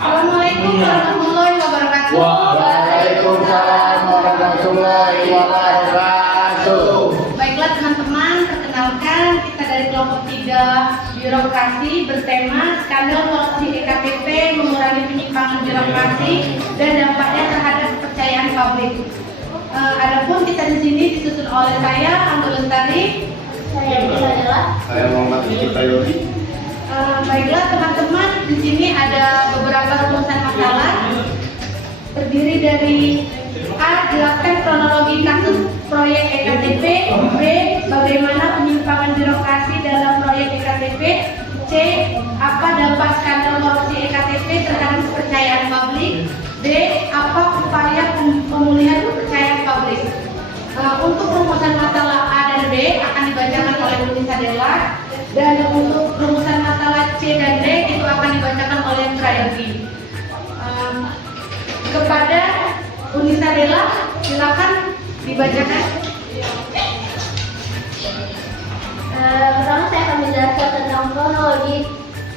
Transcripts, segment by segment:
Assalamualaikum warahmatullahi wabarakatuh. Waalaikumsalam warahmatullahi wabarakatuh. Baiklah teman-teman, perkenalkan kita dari kelompok 3 birokrasi bertema skandal korupsi EKTP mengurangi penyimpangan birokrasi dan dampaknya terhadap kepercayaan publik. Adapun kita di sini disusun oleh saya Angga Lestari. Saya adalah Muhammad Yudi. Baiklah teman-teman, di sini ada beberapa rumusan masalah. Terdiri dari A. Jelaskan kronologi kasus proyek EKTP. B. Bagaimana penyimpangan birokrasi dalam proyek EKTP. C. Apa dampak skandal korupsi EKTP terhadap kepercayaan publik. D. Apa upaya pemulihan kepercayaan publik. Untuk rumusan masalah A dan B akan dibacakan oleh Unisa Dela, dan untuk rumusan masalah C dan D itu akan dibacakan oleh Prayogi. Kepada Unisa Dela, silakan dibacakan. Pertama saya akan menjelaskan tentang kronologi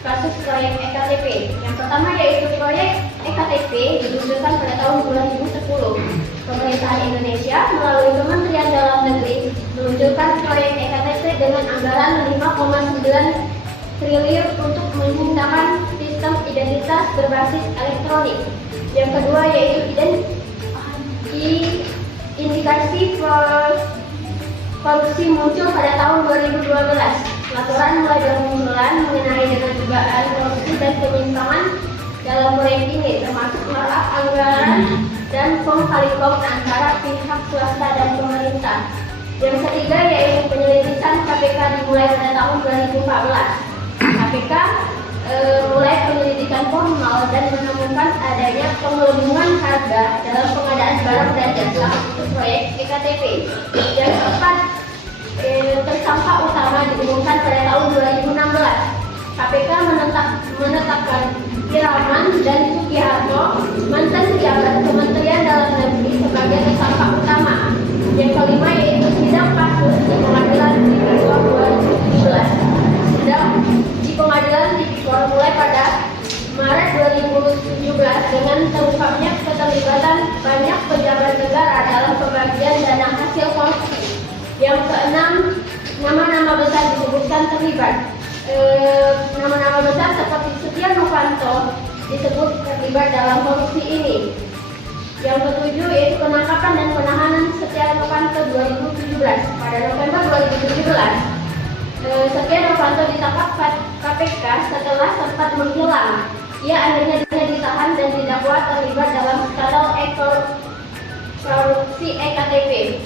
kasus proyek EKTP. Yang pertama yaitu proyek EKTP diluncurkan pada tahun 2010. Pemerintahan Indonesia melalui Kementerian Dalam Negeri meluncurkan proyek EKTP dengan anggaran 5,9 triliun untuk menggunakan sistem identitas berbasis elektronik. Yang kedua yaitu indikasi korupsi muncul pada tahun 2012. Laporan mulai bermunculan mengenai dengan dugaan korupsi dan penyimpangan dalam proyek ini, termasuk melarang anggaran dan kong kali kong antara pihak swasta dan pemerintah. Yang ketiga yaitu penyelidikan KPK dimulai pada tahun 2014. KPK mulai penyelidikan formal dan menemukan adanya pengelubungan harga dalam pengadaan barang dan jasa untuk proyek EKTP. Yang keempat, tersangka utama diumumkan pada tahun 2016. KPK menetapkan Iraman dan Sugiharto, mantan pejabat Kementerian Dalam Negeri, sebagai tersangka utama. Yang kelima yaitu sidang kasus di Pengadilan Tipikor 2017. Sidang di Pengadilan Tipikor mulai pada Maret 2017 dengan terungkapnya keterlibatan banyak pejabat negara dalam pembagian dana hasil korupsi. Yang keenam, nama-nama besar disebutkan terlibat. Nama-nama besar seperti Setia Novanto disebut terlibat dalam korupsi ini. Yang ketujuh yaitu penangkapan dan penahanan Setia Novanto 2017. Pada November 2017, Setia Novanto ditangkap KPK setelah sempat menghilang. Ia akhirnya ditahan dan didakwa terlibat dalam skandal korupsi EKTP.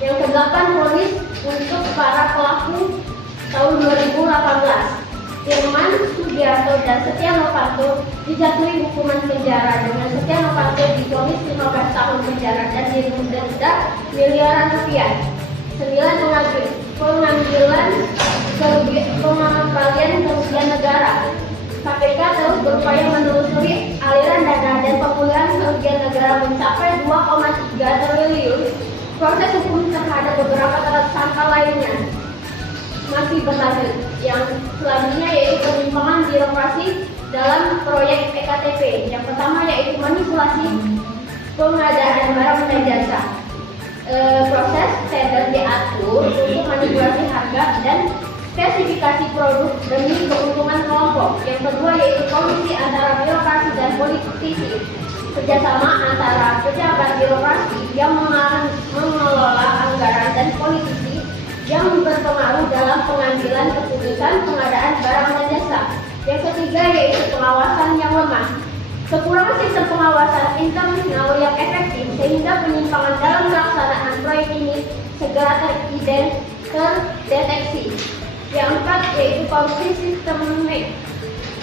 Yang kedelapan, vonis untuk para pelaku tahun 2018. Firman Sugiharto dan Setia Novanto dijatuhi hukuman penjara, dengan Setia Novanto divonis 15 tahun penjara dan didenda miliaran rupiah. 9. Pengembalian kerugian negara. KPK terus berupaya menelusuri aliran dana dan pemulihan kerugian negara mencapai 2,3 triliun. Proses hukum terhadap beberapa tersangka lainnya masih berlanjut. Yang selanjutnya yaitu penyimpangan birokrasi dalam proyek EKTP. Yang pertama yaitu manipulasi pengadaan barang dan jasa. Proses tender diatur untuk manipulasi harga dan spesifikasi produk demi keuntungan kelompok. Yang kedua yaitu kolusi antara birokrasi dan politisi. Kerjasama antara pejabat birokrasi yang mengelola anggaran dan politisi yang berpengaruh dalam pengambilan keputusan pengadaan barang dan jasa. Yang ketiga yaitu pengawasan yang lemah. Kekurangan sistem pengawasan internal yang efektif sehingga penyimpangan dalam pelaksanaan proyek ini segera terdeteksi. Yang keempat yaitu korupsi sistemik.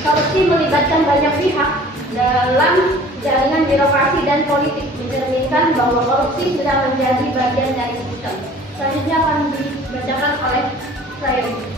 Korupsi melibatkan banyak pihak dalam jaringan birokrasi dan politik, mencerminkan bahwa korupsi sudah menjadi bagian dari sistem. Selanjutnya akan dibacakan oleh Prayogi.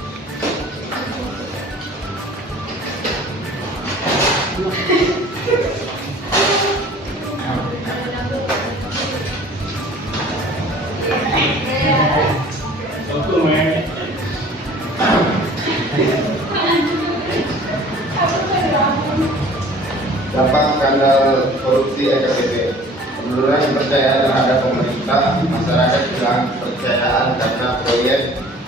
skandal korupsi EKTP. Penurunan kepercayaan terhadap pemerintah, masyarakat hilang kepercayaan karena proyek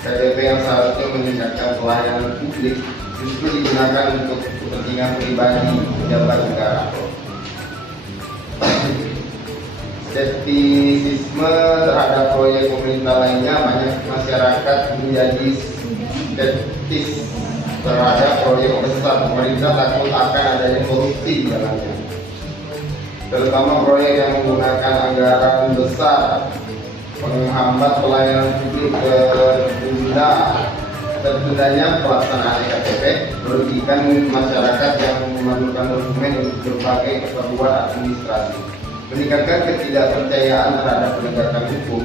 KTP yang seharusnya meningkatkan pelayanan publik justru digunakan untuk kepentingan pribadi pejabat negara. Skeptisisme terhadap proyek pemerintah lainnya, banyak masyarakat menjadi skeptis terhadap proyek besar pemerintah, takut akan adanya korupsi di dalamnya, terutama proyek yang menggunakan anggaran besar, menghambat pelayanan publik, tertundanya pelaksanaan EKTP, merugikan masyarakat yang memerlukan dokumen untuk berbagai keperluan administrasi, meningkatkan ketidakpercayaan terhadap penegakan hukum.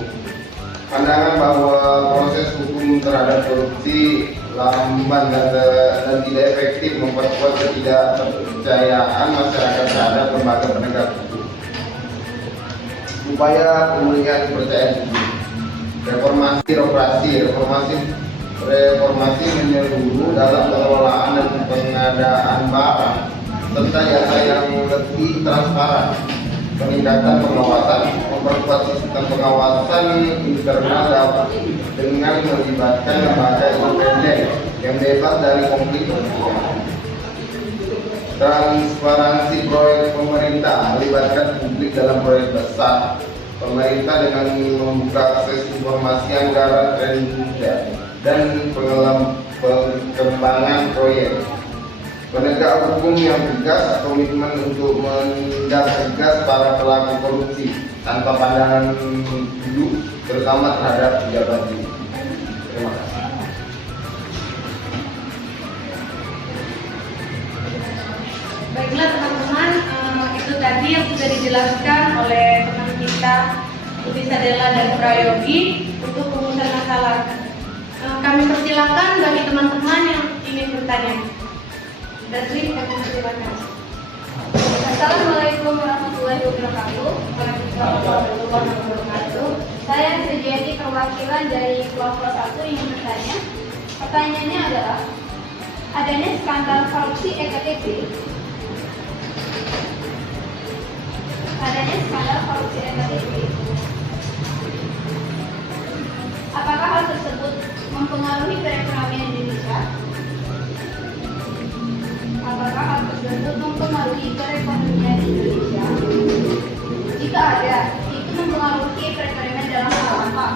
Pandangan bahwa proses hukum terhadap korupsi lamban dan tidak efektif memperkuat ketidakpercayaan masyarakat terhadap lembaga penegak hukum. Upaya pemulihan kepercayaan publik. Reformasi menyeluruh dalam pengelolaan dan pengadaan barang serta jasa yang lebih transparan. Peningkatan pengawasan, memperkuat sistem pengawasan internal dengan melibatkan lembaga independen yang bebas dari konflik kepentingan. Transparansi proyek pemerintah, melibatkan publik dalam proyek besar pemerintah dengan membuka akses informasi anggaran dan pengembangan proyek. Penegak hukum yang tegas, komitmen untuk menindak tegas para pelaku korupsi tanpa pandangan bulu, terutama terhadap pejabat publik. Terima kasih. Baiklah teman-teman, itu tadi yang sudah dijelaskan oleh teman kita Utisa Della dan Prayogi untuk rumusan masalah. Kami persilakan bagi teman-teman yang ingin bertanya. Dasri, kami persilakan. Assalamualaikum warahmatullahi wabarakatuh. Waalaikumsalam warahmatullahi wabarakatuh. Saya Sujiati, perwakilan dari kelompok 1 ingin bertanya. Pertanyaannya adalah, adanya skandal korupsi EKTP. Apakah hal tersebut mempengaruhi perekonomian Indonesia? Jika ada, itu mempengaruhi perekonomian dalam hal apa?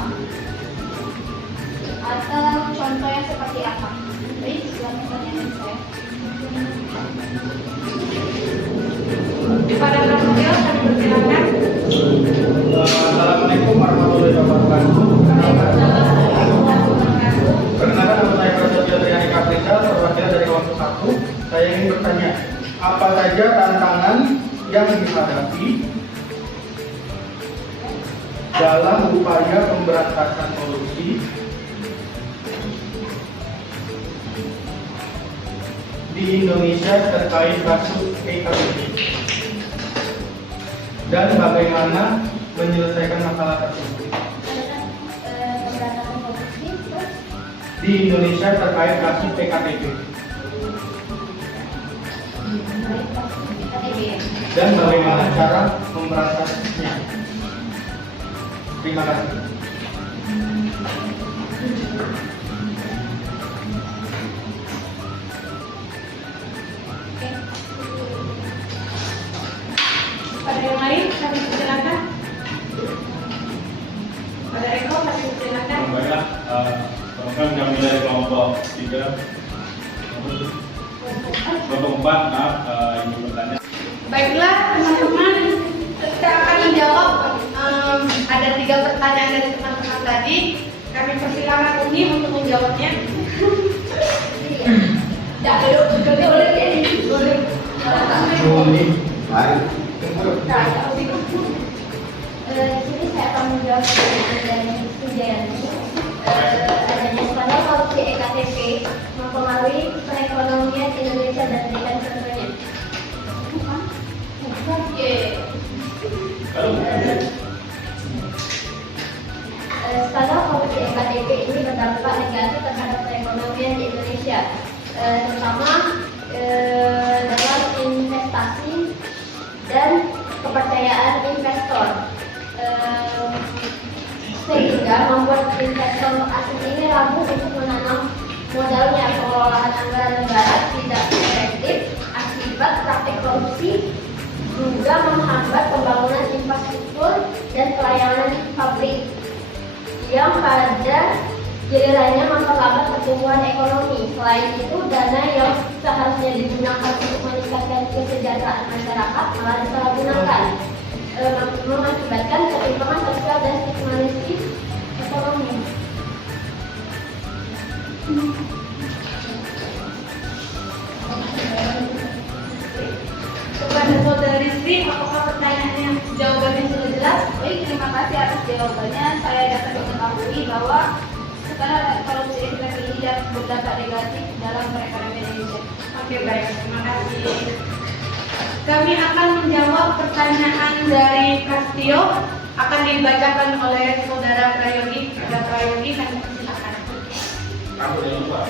Atau contohnya seperti apa? Baik, silakan pertanyaan saya. Kepada Prasetyo, kami persilakan. Assalamualaikum warahmatullahi wabarakatuh. Perkenalkan, nama saya Prasetyo Triani Kaprisa, perwakilan dari kelompok 1. Saya ingin bertanya, apa saja tantangan yang dihadapi dalam upaya pemberantasan korupsi di Indonesia terkait kasus EKTP, dan bagaimana menyelesaikan masalah tersebut di Indonesia terkait kasus EKTP, dan bagaimana cara memberantasnya. Terima kasih. Pada yang lain, kami persilakan. Pada Eko, kami persilakan. Baiklah, kami dari kelompok 3, kelompok 4, maaf, ingin bertanya. Baiklah teman-teman, kita akan menjawab. Ada 3 pertanyaan dari teman-teman tadi. Kami persilakan Uni untuk menjawabnya. Di sini saya akan menjawab pertanyaan dari Sujiati. Adanya skandal korupsi EKTP mempengaruhi perekonomian Indonesia dan berikan contohnya. Skandal korupsi EKTP ini berdampak negatif terhadap perekonomian di Indonesia, terutama dalam investasi kepercayaan investor, sehingga membuat investor asing ini ragu untuk menanam modalnya. Pengelolaan anggaran negara tidak efektif akibat praktik korupsi juga menghambat pembangunan infrastruktur dan pelayanan publik yang pada gilirannya memperlambat pertumbuhan ekonomi. Selain itu, dana yang seharusnya digunakan untuk meningkatkan kesejahteraan masyarakat malah disalahgunakan, mengakibatkan ketimpangan sosial dan stigmatisasi ekonomi. Kepada Saudara Rizky, apakah pertanyaannya jawabannya sudah jelas? Baik, terima kasih atas jawabannya. Saya dapat mengetahui bahwa sekarang korupsi inflasi ini dapat berdampak negatif dalam perekonomian Indonesia. Oke, baik, terima kasih. Kami akan menjawab pertanyaan dari Kastio, akan dibacakan oleh Saudara Prayogi. Saudara Prayogi, kami persilakan. Aku jangan lupa.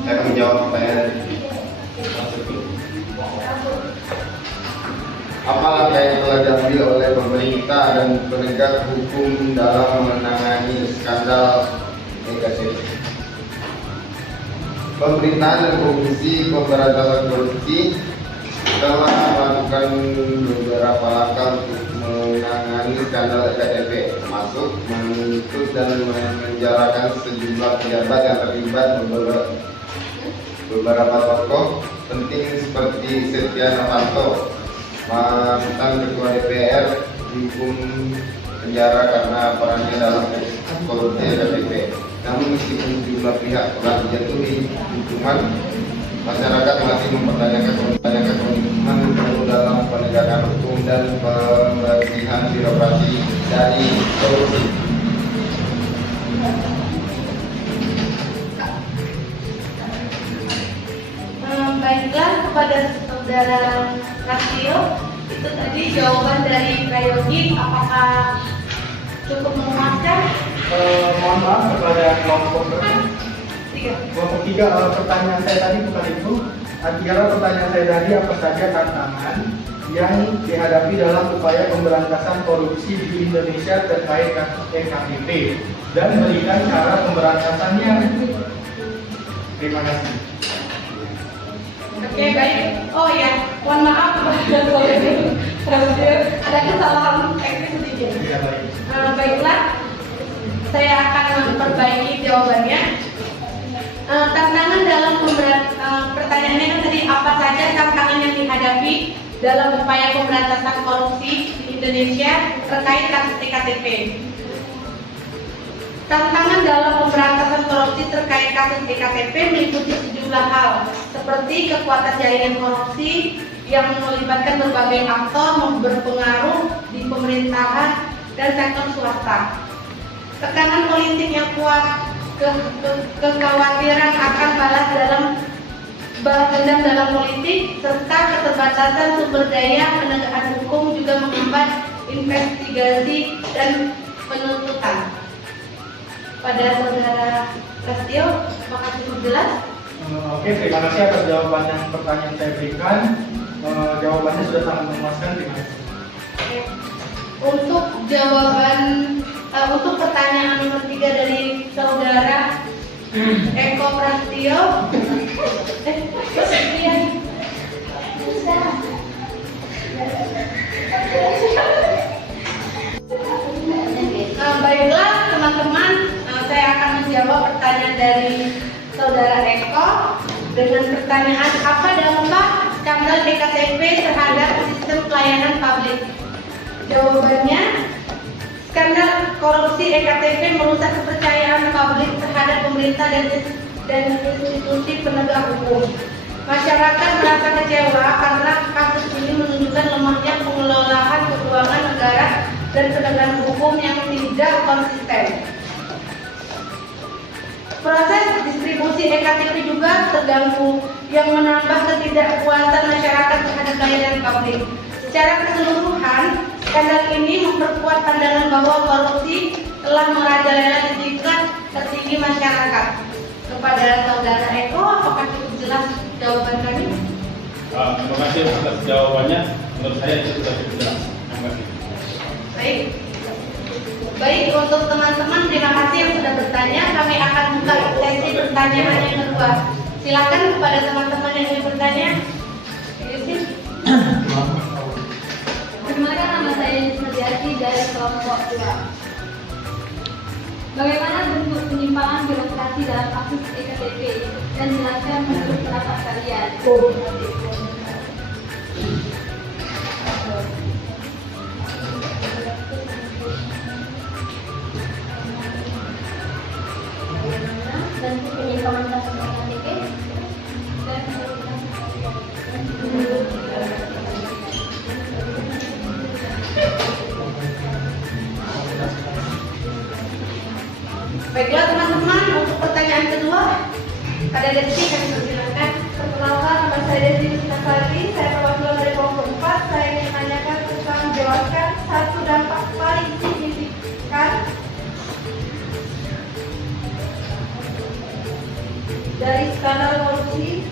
Saya akan menjawab pertanyaan. Apa langkah yang telah diambil oleh pemerintah dan penegak hukum dalam menangani skandal EKTP? Pemerintahan dan Komisi Pemberantasan Korupsi telah melakukan beberapa langkah untuk menangani skandal EKTP, termasuk menuntut dan menjarakan sejumlah pejabat yang terlibat beberapa tokoh penting seperti Setia Novanto, mantan Ketua DPR, dihukum penjara karena perannya dalam korupsi EKTP. Namun meskipun sejumlah pihak telah dijatuhi hukuman, masyarakat masih mempertanyakan komitmen penuh dalam penegakan hukum dan pembersihan birokrasi dari korupsi. Baiklah, kepada Saudara Kastio, itu tadi jawaban dari Prayogi. Apakah cukup memuaskan? Mohon maaf kepada kelompok tiga, pertanyaan saya tadi bukan itu. Kira pertanyaan saya tadi apa saja tantangan yang dihadapi dalam upaya pemberantasan korupsi di Indonesia terkait kasus EKTP dan berikan cara pemberantasannya. Terima kasih. Oke, baik. Oh ya, mohon maaf ada kesalahan teknis sedikit. Ya, baik. Baiklah, saya akan memperbaiki jawabannya. Tantangan dalam pertanyaannya kan tadi apa saja tantangan yang dihadapi dalam upaya pemberantasan korupsi di Indonesia terkait kasus EKTP. Tantangan dalam pemberantasan korupsi terkait kasus EKTP meliputi sejumlah hal, seperti kekuatan jaringan korupsi yang melibatkan berbagai aktor berpengaruh di pemerintahan dan sektor swasta. Tekanan politik yang kuat, kekhawatiran akan balas dendam dalam politik, serta keterbatasan sumber daya penegakan hukum juga menghambat investigasi dan penuntutan. Pada Saudara Kastio, apakah cukup jelas? Oke, terima kasih atas jawaban yang pertanyaan saya berikan. Jawabannya sudah sangat memuaskan. Terima kasih. Untuk untuk pertanyaan nomor 3 dari Saudara Eko Prastio, baiklah teman-teman, saya akan menjawab pertanyaan dari Saudara Eko dengan pertanyaan apa dampak skandal EKTP terhadap sistem pelayanan publik. Jawabannya, skandal korupsi EKTP merusak kepercayaan publik terhadap pemerintah dan institusi penegak hukum. Masyarakat merasa kecewa karena kasus ini menunjukkan lemahnya pengelolaan keuangan negara dan penegakan hukum yang tidak konsisten. Proses distribusi EKTP juga terganggu yang menambah ketidakpuasan masyarakat terhadap layanan publik. Secara keseluruhan, skandal ini memperkuat pandangan bahwa korupsi telah merajalela di tingkat tertinggi masyarakat. Kepada Saudara Eko, apakah cukup jelas jawaban kami? Terima kasih atas jawabannya. Menurut saya itu sudah cukup jelas. Terima kasih. Baik, untuk teman-teman terima kasih yang sudah bertanya. Kami akan buka sesi pertanyaan yang kedua. Silakan kepada teman-teman yang ingin bertanya. Yusuf. Perkenalkan, nama saya Yusuf dari kelompok 2. Bagaimana bentuk penyimpangan birokrasi dalam kasus EKTP dan jelaskan menurut pendapat kalian. Bentuk penyimpangan kasus EKTP Dan Baiklah teman-teman, untuk pertanyaan kedua, ada Desi, kami persilakan. perkenalkan, nama saya Desi Wisnasari, saya perwakilan dari kelompok 4. Saya ingin menanyakan tentang menjelaskan satu dampak paling signifikan dari skandal korupsi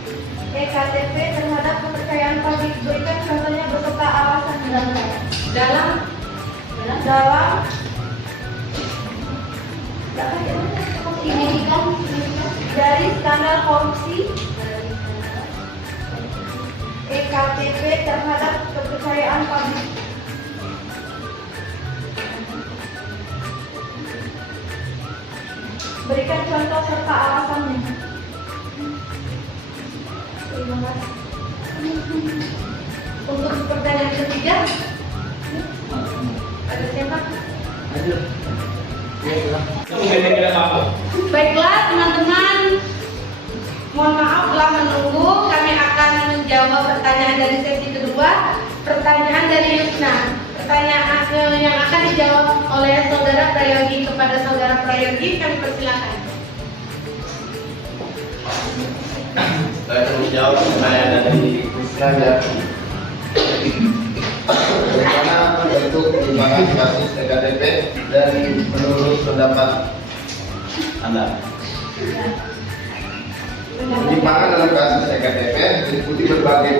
EKTP terhadap kepercayaan publik. Berikan contohnya beserta alasan dalam signifikan dari skandal korupsi EKTP terhadap kepercayaan publik. Berikan contoh serta alasannya. Terima kasih. Untuk pertanyaan ketiga, ada siapa? Mungkin tidak mampu. Baiklah teman-teman, mohon maaf telah menunggu. Kami akan menjawab pertanyaan dari sesi kedua. Pertanyaan dari Yusna. Pertanyaan yang akan dijawab oleh Saudara Prayogi kepada Saudara Prayogi, kami persilakan. Saya menjawab pertanyaan dari Krisna ya. Bagaimana bentuk penyimpangan kasus EKTP dan menurut pendapat Anda? Penyimpangan dalam kasus EKTP meliputi berbagai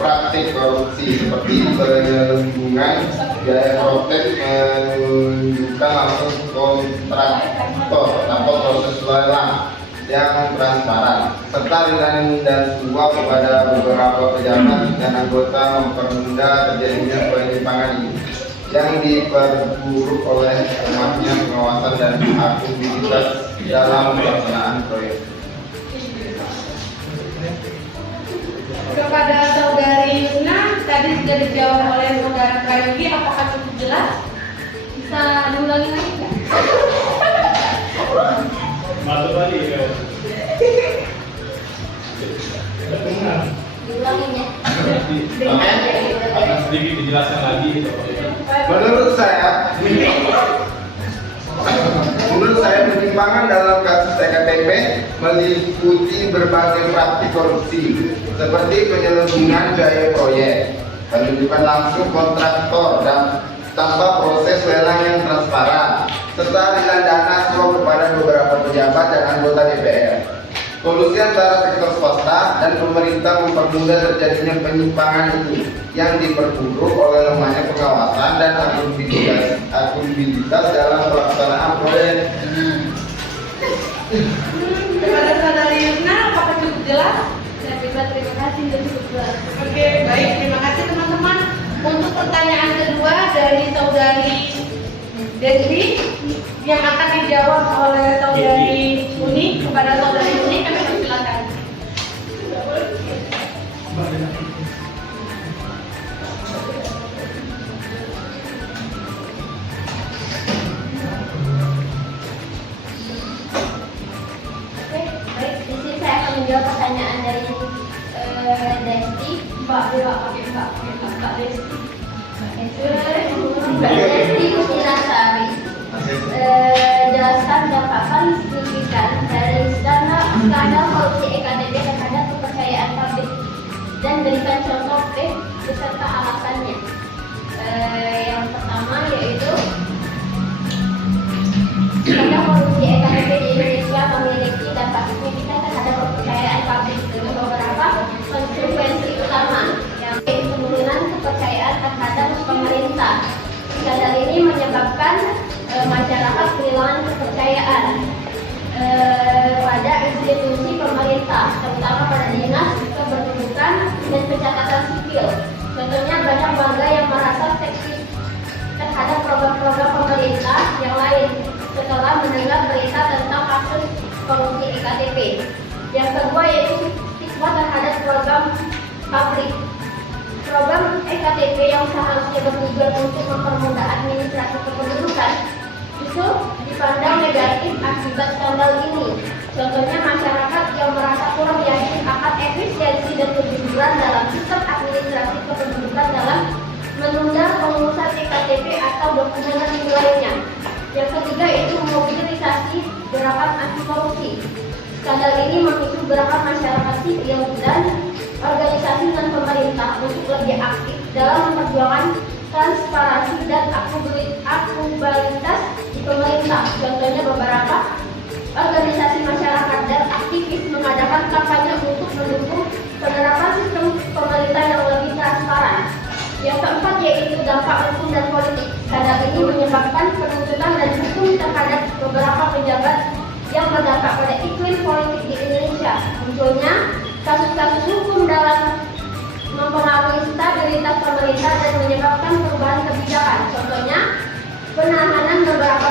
praktik korupsi seperti penyelenggaraan biaya protes, menunjukkan langsung kontraktor atau proses lelang yang transparan, serta ringan dan suap kepada beberapa pejabat dan anggota mempermudah terjadinya penyimpangan ini yang diperburuk oleh lemahnya pengawasan dan akuntabilitas dalam pelaksanaan proyek. Kepada Saudari Yusna, tadi sudah dijawab oleh Saudara Prayogi, apakah cukup jelas? Bisa diulangi lagi nggak? Masuk lagi ya. diulanginya. Akan sedikit dijelaskan lagi. Menurut saya penyimpangan dalam kasus EKTP meliputi berbagai praktik korupsi seperti penyelenggaraan biaya proyek, penunjukan langsung kontraktor dan tanpa proses lelang yang transparan, serta aliran dana suap kepada beberapa pejabat dan anggota DPR. Kolusi antara sektor swasta dan pemerintah mempermudah terjadinya penyimpangan itu yang diperburuk oleh lemahnya pengawasan dan akuntabilitas dalam pelaksanaan proyek. Kepada Saudari Yusna, apakah cukup jelas? Saya terima kasih dan cukup jelas. Oke, baik, terima kasih teman-teman. Untuk pertanyaan kedua dari Saudari Desi yang akan dijawab oleh Saudari Uni, kepada Saudari Uni kami persilakan. Oke, baik. Di sini saya akan menjawab pertanyaan dari Desti. Mbak Desti. Mbak Desti Kustinasari. Jelaskan dampak paling signifikan dari kegiatannya. Yang pertama yaitu karena korupsi EKTP di Indonesia memiliki dampak signifikan terhadap kepercayaan publik dengan beberapa konsekuensi utama, yang penurunan kepercayaan terhadap pemerintah. Skandal ini menyebabkan masyarakat kehilangan kepercayaan pada institusi pemerintah, terutama pada dinas kependudukan dan pencatatan sipil. Contohnya banyak warga yang merasa skeptis terhadap program-program pemerintah yang lain setelah mendengar berita tentang kasus korupsi EKTP. Yang kedua yaitu stigma terhadap program publik. Program EKTP yang seharusnya bertujuan untuk mempermudah administrasi kependudukan justru dipandang negatif akibat skandal ini. Contohnya masyarakat yang merasa kurang yakin akan efisiensi dan kejujuran dalam sistem administrasi kependudukan dalam menunda pengurusan EKTP atau dokumen resmi lainnya. Yang ketiga itu mobilisasi gerakan anti korupsi. Skandal ini memicu gerakan masyarakat sipil dan organisasi dan pemerintah untuk lebih aktif dalam memperjuangkan transparansi dan akuntabilitas di pemerintah. Contohnya beberapa organisasi masyarakat dan aktivis mengadakan kampanye untuk mendukung penerapan sistem pemerintah yang lebih transparan. Yang keempat yaitu dampak hukum dan politik. Skandal ini menyebabkan penuntutan dan hukum terhadap beberapa pejabat yang berdampak pada iklim politik di Indonesia. Munculnya kasus-kasus hukum dalam mempengaruhi stabilitas pemerintah dan menyebabkan perubahan kebijakan. Contohnya penahanan beberapa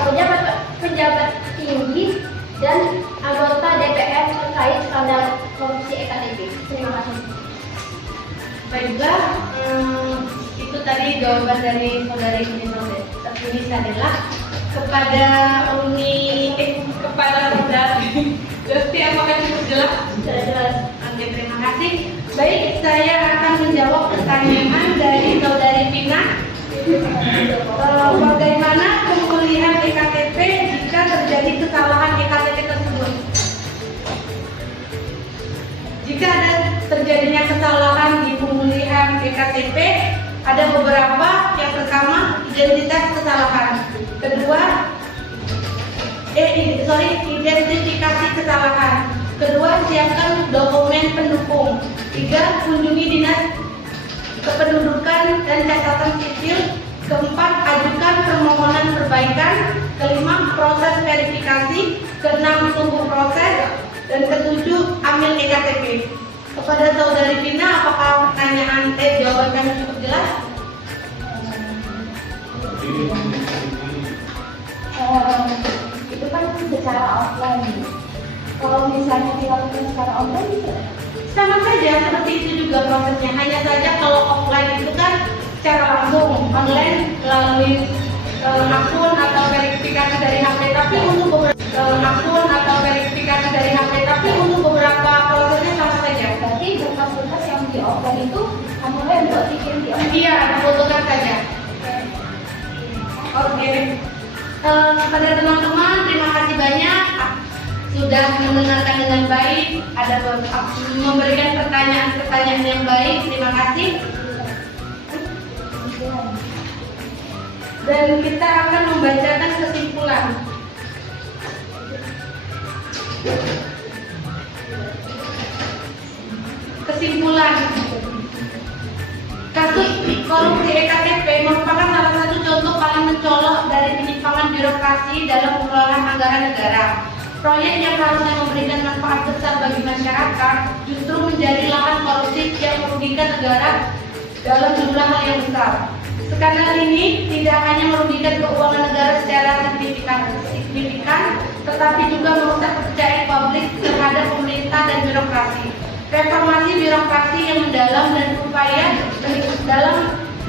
pejabat tinggi dan anggota DPR terkait skandal korupsi EKTP. Terima kasih. Baiklah, itu tadi jawaban dari saudari Uni Sadela kepada kepada saudari Lesti. Apakah cukup jelas? Sudah jelas. Oke, terima kasih. Baik, saya akan menjawab pertanyaan dari saudari Vina. Bagaimana pemulihan EKTP jika terjadi kesalahan EKTP tersebut? Jika ada terjadinya kesalahan di pemulihan EKTP, ada beberapa. Yang pertama, identitas kesalahan. Kedua, identifikasi kesalahan. Kedua, siapkan dokumen pendukung. Tiga, kunjungi dinas kependudukan dan catatan sipil. Keempat, ajukan permohonan perbaikan. Kelima, proses verifikasi. Keenam, tunggu proses. Dan ketujuh, ambil EKTP. Kepada saudari Vina, apakah pertanyaan jawaban kami cukup jelas? Itu kan secara offline. Kalau misalnya dilakukan secara online bisa? Sama saja, seperti itu juga prosesnya. Hanya saja kalau offline itu kan secara langsung, online melalui akun atau verifikasi dari HP. Tapi untuk beberapa prosesnya sama saja. Berarti berkas-berkas yang di offline itu hanya yang buat dikirim di online? Iya, dibutuhkan saja. Oke. Kepada teman-teman, terima kasih banyak sudah mendengarkan dengan baik, memberikan pertanyaan-pertanyaan yang baik. Terima kasih. Dan kita akan membacakan kesimpulan. Kesimpulan. Kasus korupsi EKTP merupakan salah satu contoh paling mencolok dari penyimpangan birokrasi dalam pengelolaan anggaran negara. Proyek yang harusnya memberikan manfaat besar bagi masyarakat justru menjadi lahan korupsi yang merugikan negara dalam jumlah hal yang besar. Skandal ini tidak hanya merugikan keuangan negara secara signifikan, tetapi juga merusak kepercayaan publik terhadap pemerintah dan birokrasi. Reformasi birokrasi yang mendalam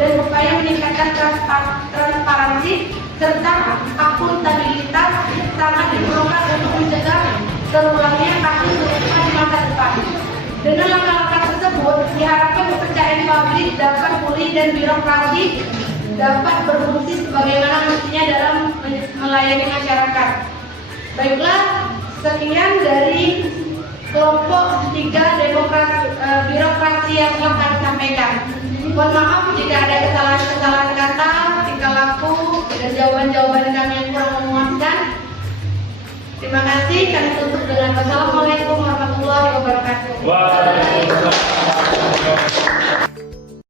dan upaya meningkatkan transparansi serta akuntabilitas sangat diperlukan untuk mencegah terulangnya kasus serupa di masa depan. Dengan langkah-langkah tersebut, diharapkan kepercayaan publik dapat pulih dan birokrasi dapat berfungsi sebagaimana mestinya dalam melayani masyarakat. Baiklah, sekian dari kelompok 3 birokrasi yang telah kami sampaikan. Mohon maaf jika ada kesalahan-kesalahan kata, tingkah laku, dan jawaban-jawaban kami yang kurang memuaskan. Terima kasih. Kami tutup dengan wassalamualaikum warahmatullahi wabarakatuh. Waalaikumsalam.